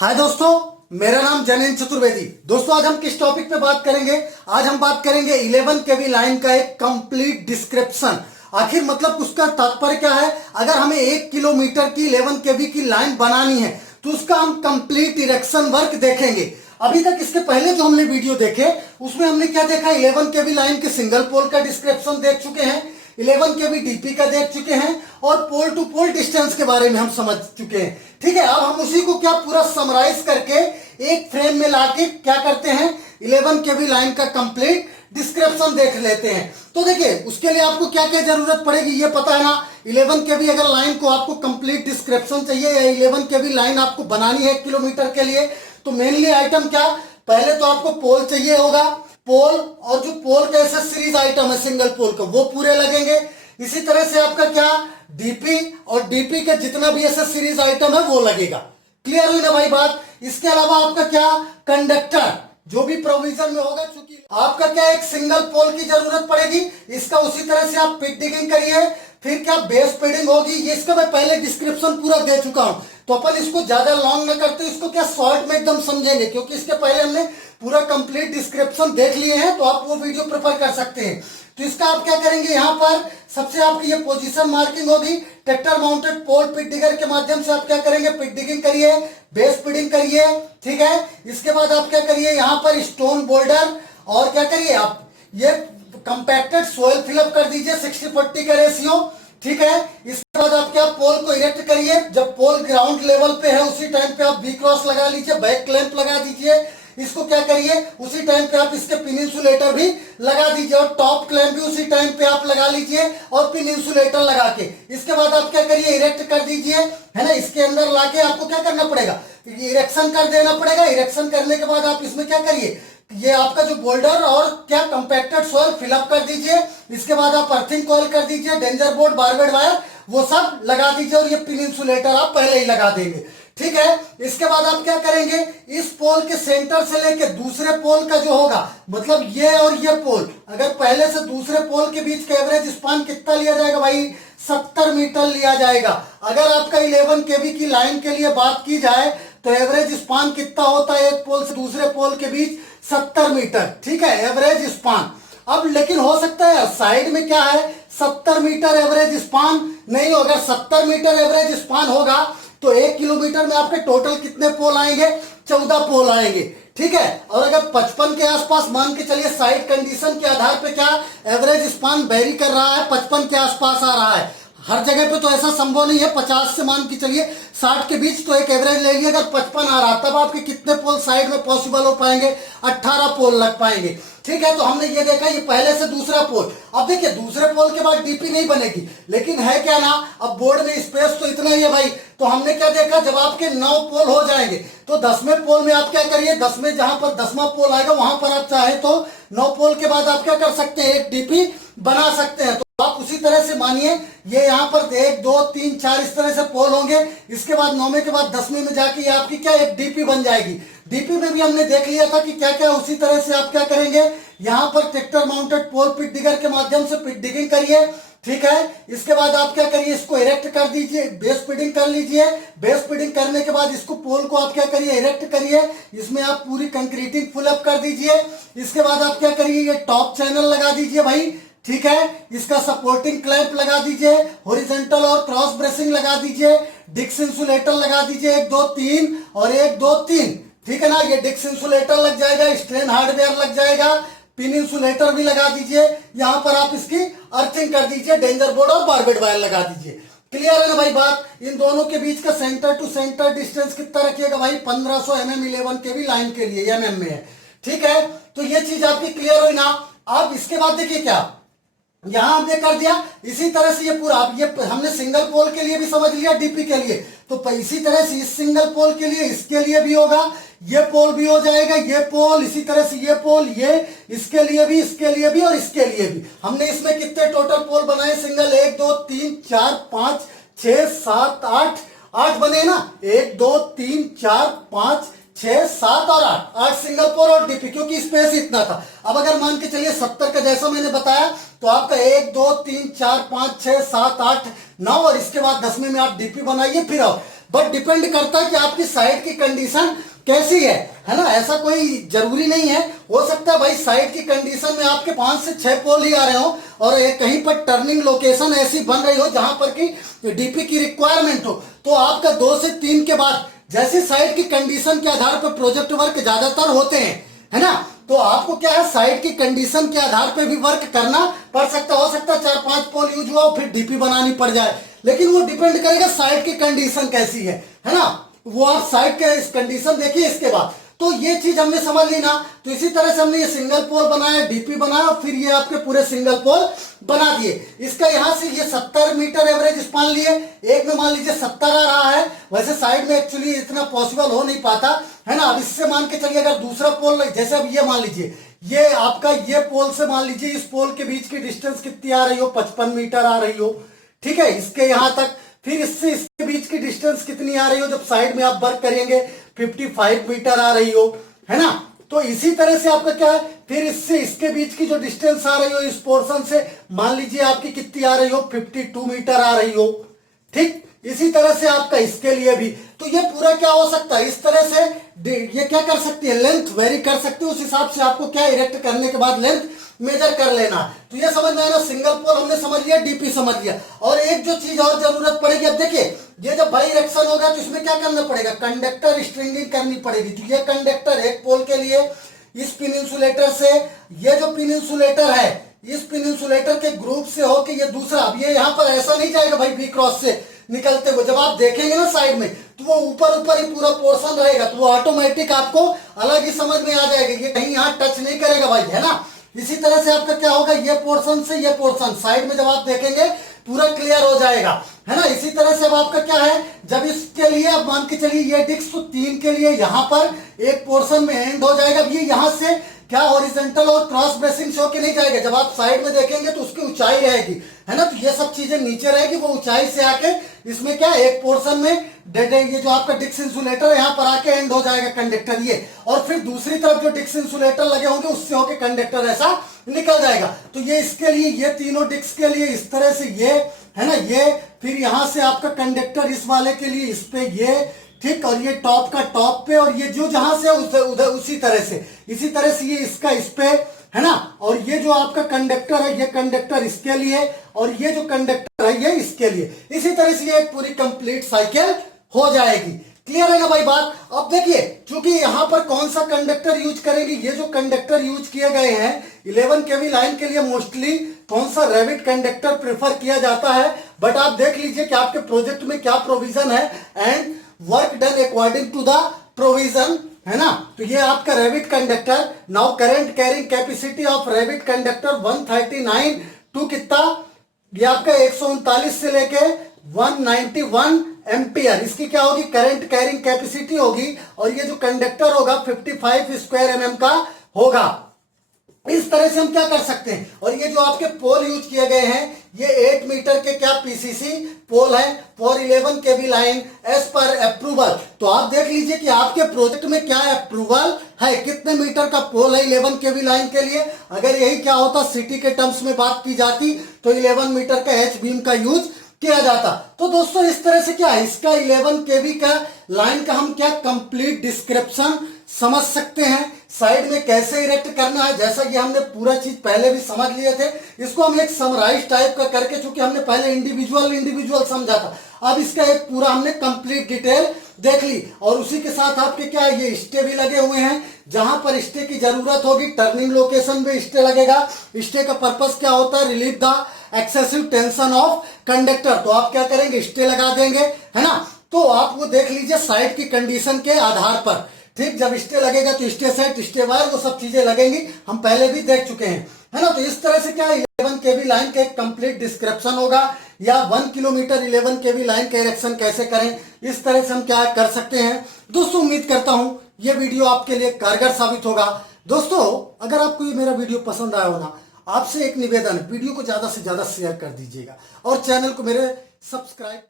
हाय दोस्तों, मेरा नाम जैनेन्द्र चतुर्वेदी। दोस्तों आज हम किस टॉपिक पे बात करेंगे? आज हम बात करेंगे 11 केवी लाइन का एक कंप्लीट डिस्क्रिप्शन। आखिर मतलब उसका तात्पर्य क्या है? अगर हमें 1 किलोमीटर की 11 केवी की लाइन बनानी है तो उसका हम कंप्लीट इरेक्शन वर्क देखेंगे। अभी तक इसके पहले जो हमने वीडियो देखे उसमें हमने क्या देखा? 11 केवी लाइन के सिंगल पोल का डिस्क्रिप्शन देख चुके हैं, 11 केवी डीपी का देख चुके हैं और पोल टू पोल डिस्टेंस के बारे में हम समझ चुके हैं। ठीक है, अब हम उसी को क्या पूरा समराइज करके एक फ्रेम में लाके क्या करते हैं, 11 केवी लाइन का कंप्लीट डिस्क्रिप्शन देख लेते हैं। तो देखिए उसके लिए आपको क्या क्या जरूरत पड़ेगी ये पता है ना। 11 केवी अगर लाइन को आपको कंप्लीट डिस्क्रिप्शन चाहिए या 11 केवी लाइन आपको बनानी है 1 किलोमीटर के लिए, तो मेनली आइटम क्या? पहले तो आपको पोल चाहिए होगा, पोल और जो पोल का ऐसा सीरीज आइटम है सिंगल पोल का वो पूरे लगेंगे। इसी तरह से आपका क्या, डीपी और डीपी का जितना भी ऐसा सीरीज आइटम है वो लगेगा। क्लियर हुई ना भाई बात? इसके अलावा आपका क्या, कंडक्टर जो भी प्रोविजन में होगा, चूंकि आपका क्या एक सिंगल पोल की जरूरत पड़ेगी, इसका उसी तरह से आप पिट डिगिंग करिए। फिर क्या बेस पेडिंग होगी, ये इसका मैं पहले डिस्क्रिप्शन पूरा दे चुका हूं, तो अपन इसको ज्यादा लॉन्ग न करते, इसको क्या शॉर्ट में एकदम समझेंगे, क्योंकि इसके पहले हमने पूरा कंप्लीट डिस्क्रिप्शन देख लिए हैं, तो आप वो वीडियो प्रेफर कर सकते हैं। तो इसका आप क्या करेंगे, यहाँ पर सबसे आपकी ये पोजीशन मार्किंग होगी, ट्रैक्टर माउंटेड पोल पिट डिगर के माध्यम से आप क्या करेंगे, पिट डिगिंग करिए, बेस पिडिंग करिए। ठीक है, इसके बाद आप क्या करिए, यहाँ पर स्टोन बोल्डर और क्या करिए आप ये कंपैक्टेड सोयल फिलअप कर दीजिए 60-40 का रेशियो। ठीक है, इसके बाद आप क्या पोल को इरेक्ट करिए, जब पोल ग्राउंड लेवल पे है उसी टाइम पे आप वी क्रॉस लगा लीजिए, बैक क्लैंप लगा दीजिए। इसको क्या करिए, उसी टाइम पे आप इसके पिन इंसुलेटर भी लगा दीजिए और टॉप क्लैंप भी उसी टाइम पे आप लगा लीजिए और पिन इंसुलेटर लगा के इसके बाद आप क्या करिए, इरेक्ट कर दीजिए, है ना। इसके अंदर लाके आपको क्या करना पड़ेगा, इरेक्शन कर देना पड़ेगा। इरेक्शन करने के बाद आप इसमें क्या करिए, ये आपका जो बोल्डर और क्या कंपैक्टेड सोयल फिलअप कर दीजिए। इसके बाद आप अर्थिंग कॉइल कर दीजिए, डेंजर बोर्ड, बारबेड वायर वो सब लगा दीजिए और ये पिन इंसुलेटर आप पहले ही लगा देंगे। ठीक है, इसके बाद आप क्या करेंगे, इस पोल के सेंटर से लेके दूसरे पोल का जो होगा, मतलब ये और ये पोल, अगर पहले से दूसरे पोल के बीच का एवरेज स्पान कितना लिया जाएगा भाई, 70 मीटर लिया जाएगा। अगर आपका 11 केवी की लाइन के लिए बात की जाए तो एवरेज स्पान कितना होता है एक पोल से दूसरे पोल के बीच, 70 मीटर। ठीक है, एवरेज स्पान। अब लेकिन हो सकता है साइड में क्या है, 70 मीटर एवरेज स्पान नहीं होगा। 70 मीटर एवरेज स्पान होगा तो 1 किलोमीटर में आपके टोटल कितने पोल आएंगे, 14 पोल आएंगे। ठीक है, और अगर 55 के आसपास मान के चलिए, साइड कंडीशन के आधार पे क्या एवरेज स्पान वेरी कर रहा है, 55 के आसपास आ रहा है। हर जगह पे तो ऐसा संभव नहीं है, 50 से मान के चलिए 60 के बीच, तो एक एवरेज ले लिया। अगर 55 आ रहा तब आपके कितने पोल साइड में पॉसिबल हो पाएंगे, 18 पोल लग पाएंगे। ठीक है, तो हमने ये देखा ये पहले से दूसरा पोल। अब देखिए दूसरे पोल के बाद डीपी नहीं बनेगी, लेकिन है क्या ना, अब बोर्ड में स्पेस तो इतना ही है भाई। तो हमने क्या देखा, जब आपके 9 पोल हो जाएंगे तो 10वें पोल में आप क्या करिए, 10 में जहां पर 10वां पोल आएगा वहां पर आप चाहे तो 9 पोल के बाद आप क्या कर सकते हैं, एक डीपी बना सकते हैं। तो आप उसी तरह से मानिए ये यहाँ पर 1 2 3 4 इस तरह से पोल होंगे। इसके बाद 9वें के बाद 10वें में जाके ये आपकी क्या एक डीपी बन जाएगी। डीपी में भी हमने देख लिया था कि क्या क्या, उसी तरह से आप क्या करेंगे, यहाँ पर ट्रैक्टर माउंटेड पोल पिट डिगर के माध्यम से पिट डिगिंग करिए। ठीक है, इसके बाद आप क्या करिए, इसको इरेक्ट कर दीजिए, बेस पिडिंग कर लीजिए। बेस पिडिंग करने के बाद इसको पोल को आप क्या करिए, इरेक्ट करिए, इसमें आप पूरी कंक्रीटिंग फुल अप कर दीजिए। इसके बाद आप क्या करिए, ये टॉप चैनल लगा दीजिए भाई। ठीक है, इसका सपोर्टिंग क्लैंप लगा दीजिए, हॉरिजॉन्टल और क्रॉस ब्रेसिंग लगा दीजिए, डिक्स इंसुलेटर लगा दीजिए 1 2 3 और 1 2 3। ठीक है ना, ये डिक्स इंसुलेटर लग जाएगा, स्ट्रेन हार्डवेयर लग जाएगा, पिन इंसुलेटर भी लगा दीजिए। यहां पर आप इसकी अर्थिंग कर दीजिए, डेंजर बोर्ड और बारबेड वायर लगा दीजिए। क्लियर है ना भाई बात? इन दोनों के बीच का सेंटर टू सेंटर डिस्टेंस कितना रखिएगा भाई, 1500 mm 11 केवी लाइन के लिए mm में है। ठीक है, तो ये चीज आपकी क्लियर हुई ना। अब इसके बाद देखिए क्या यहां हमने कर दिया, इसी तरह से ये पूरा आप ये हमने सिंगल पोल के लिए भी समझ लिया, डीपी के लिए, तो इसी तरह से इस सिंगल पोल के लिए इसके लिए भी होगा, ये पोल भी हो जाएगा, ये पोल, इसी तरह से ये पोल, ये इसके लिए भी, इसके लिए भी और इसके लिए भी। हमने इसमें कितने टोटल पोल बनाए सिंगल, 1 2 3 4 5 6 7 8 बने ना, 1 2 3 4 5 6 7 और 8 सिंगल पोल और डीपी, क्योंकि स्पेस इतना था। अब अगर मान के चलिए 70 का जैसा मैंने बताया, तो आपका 1 2 3 4 5 6 7 8 9 और इसके बाद 10वें में आप डीपी बनाइए। फिर आओ बट डिपेंड करता है कि आपकी साइट की कंडीशन कैसी है ना। ऐसा कोई जरूरी नहीं है, हो सकता है भाई साइट की कंडीशन में आपके 5 से 6 पोल ही आ रहे हो और कहीं पर टर्निंग लोकेशन ऐसी बन रही हो जहां पर कि डीपी की रिक्वायरमेंट हो, तो आपका 2 से 3 के बाद जैसे साइट की कंडीशन के आधार पर प्रोजेक्ट वर्क ज्यादातर होते हैं, है ना। तो आपको क्या है, साइट की कंडीशन के आधार पर भी वर्क करना पड़ सकता, हो सकता है 4-5 पोल यूज हुआ फिर डीपी बनानी पड़ जाए, लेकिन वो डिपेंड करेगा साइट की कंडीशन कैसी है ना। वो आप साइट के इस कंडीशन देखिए इसके बाद। तो ये चीज हमने समझ ली ना। तो इसी तरह से हमने ये सिंगल पोल बनाया, डीपी बनाया, फिर ये आपके पूरे सिंगल पोल बना दिए। इसका यहां से ये 70 मीटर एवरेज मान लिए, एक में मान लीजिए 70 आ रहा है, वैसे साइड में एक्चुअली इतना पॉसिबल हो नहीं पाता, है ना। अब इससे मान के चलिए अगर दूसरा पोल, जैसे अब ये मान लीजिए ये आपका ये पोल से मान लीजिए इस पोल के बीच की डिस्टेंस कितनी आ रही हो, 55 मीटर आ रही हो, ठीक है, इसके यहां तक। फिर इससे इसके बीच की डिस्टेंस कितनी आ रही हो, जब साइड में आप वर्क करेंगे 55 मीटर आ रही हो, है ना। तो इसी तरह से आपका क्या है, फिर इससे इसके बीच की जो डिस्टेंस आ रही हो इस पोर्शन से मान लीजिए आपकी कितनी आ रही हो, 52 मीटर आ रही हो, ठीक। इसी तरह से आपका इसके लिए भी। तो ये पूरा क्या हो सकता है, इस तरह से ये क्या कर सकती है, लेंथ वेरी कर सकती है, उस हिसाब से आपको क्या इरेक्ट करने के बाद लेंथ मेजर कर लेना। तो ये समझ में आया ना, सिंगल पोल हमने समझ लिया, डीपी समझ लिया। और एक जो चीज और जरूरत पड़ेगी, अब देखिए ये जब भाई इरेक्शन होगा तो इसमें क्या करना पड़ेगा, कंडक्टर स्ट्रिंगिंग करनी पड़ेगी। तो ये कंडक्टर एक पोल के लिए इस पिन इंसुलेटर से, ये जो पिन इंसुलेटर है इस पिन इंसुलेटर के ग्रुप से होके ये दूसरा, अब ये यहाँ पर ऐसा नहीं जाएगा भाई बी क्रॉस से निकलते हुए, जब आप देखेंगे ना साइड में तो वो ऊपर ऊपर ही पूरा पोर्शन रहेगा, तो वो ऑटोमेटिक आपको अलग ही समझ में आ जाएगा, ये कहीं यहाँ टच नहीं करेगा भाई, है ना। इसी तरह से आपका क्या होगा, ये पोर्शन से ये पोर्शन साइड में जब आप देखेंगे पूरा क्लियर हो जाएगा, है ना। इसी तरह से अब आपका क्या है, जब इसके लिए अब मान के चलिए ये डिस्क तो 3 के लिए यहाँ पर एक पोर्शन में एंड हो जाएगा। अब ये यहाँ से क्या हॉरिजॉन्टल और क्रॉस ब्रेसिंग से होके नहीं जाएगा, जब आप साइड में देखेंगे तो उसकी ऊंचाई रहेगी, है ना। तो ये सब चीजें नीचे रहेगी, वो ऊंचाई से आके इसमें क्या एक पोर्शन में ये जो आपका डिस्क इंसुलेटर यहाँ पर आके एंड हो जाएगा कंडक्टर ये, और फिर दूसरी तरफ जो डिस्क इंसुलेटर लगे होंगे उससे होके कंडक्टर ऐसा निकल जाएगा। तो ये इसके लिए, ये तीनों डिस्क के लिए इस तरह से ये, है ना, ये फिर यहां से आपका कंडक्टर इस वाले के लिए इस पे ये, ठीक, और ये टॉप का टॉप पे, और ये जो जहां से उधर उसी तरह से, इसी तरह से ये इसका इस पे, है ना। और ये जो आपका कंडक्टर है ये कंडक्टर इसके लिए, और ये जो कंडक्टर है ये इसके लिए। इसी तरह से ये एक पूरी कंप्लीट साइकिल हो जाएगी। क्लियर है ना भाई बात। अब देखिए चूंकि यहां पर कौन सा कंडक्टर यूज करेंगे, ये जो कंडक्टर यूज किए गए हैं 11 केवी लाइन के लिए मोस्टली कौन सा रेविट कंडक्टर प्रेफर किया जाता है, बट आप देख लीजिए कि आपके प्रोजेक्ट में क्या प्रोविजन है, and work done according to the provision, है ना। तो ये आपका rabbit conductor, now current carrying capacity of rabbit conductor 139 to कितना, ये आपका 139 से लेके 191 एम्पियर, इसकी क्या होगी करंट कैरिंग कैपेसिटी होगी, और ये जो कंडक्टर होगा 55 स्क्वायर mm का होगा। इस तरह से हम क्या कर सकते हैं, और ये जो आपके पोल यूज किए गए हैं ये 8 मीटर के क्या पीसीसी पोल है for 11 kV line as per approval. तो आप देख लीजिए कि आपके प्रोजेक्ट में क्या अप्रूवल है, कितने मीटर का पोल है 11 केवी लाइन के लिए। अगर यही क्या होता सिटी के टर्म्स में बात की जाती तो 11 मीटर का एच बीम का यूज किया जाता। तो दोस्तों इस तरह से क्या है, इसका 11 केवी का लाइन का हम क्या कंप्लीट डिस्क्रिप्शन समझ सकते हैं। साइड में कैसे इरेक्ट करना है, जैसा कि हमने पूरा चीज पहले भी समझ लिए थे, इसको हम एक समराइज टाइप का करके, चूंकि हमने पहले इंडिविजुअल समझा था, अब इसका एक पूरा हमने कंप्लीट डिटेल देख ली। और उसी के साथ आपके क्या है, ये स्टे भी लगे हुए हैं, जहां पर स्टे की जरूरत होगी टर्निंग लोकेशन में स्टे लगेगा। स्टे का पर्पस क्या होता है, relieve the excessive tension of conductor. तो आप क्या करेंगे, स्टे लगा देंगे, है ना। तो आप वो देख लीजिए साइट की कंडीशन के आधार पर, ठीक, जब स्टे लगेगा तो स्टे सेट, स्टे वायर, वो सब चीजें लगेंगी, हम पहले भी देख चुके हैं, है ना। तो इस तरह से क्या 11 केवी लाइन का एक कंप्लीट डिस्क्रिप्शन होगा, या 1 किलोमीटर 11 केवी लाइन का इरेक्शन कैसे करें, इस तरह से हम क्या कर सकते हैं। दोस्तों उम्मीद करता हूं ये वीडियो आपके लिए कारगर साबित होगा। दोस्तों अगर आपको ये मेरा वीडियो पसंद आया हो ना, आपसे एक निवेदन है, वीडियो को ज्यादा से ज्यादा शेयर कर दीजिएगा, और चैनल को मेरे सब्सक्राइब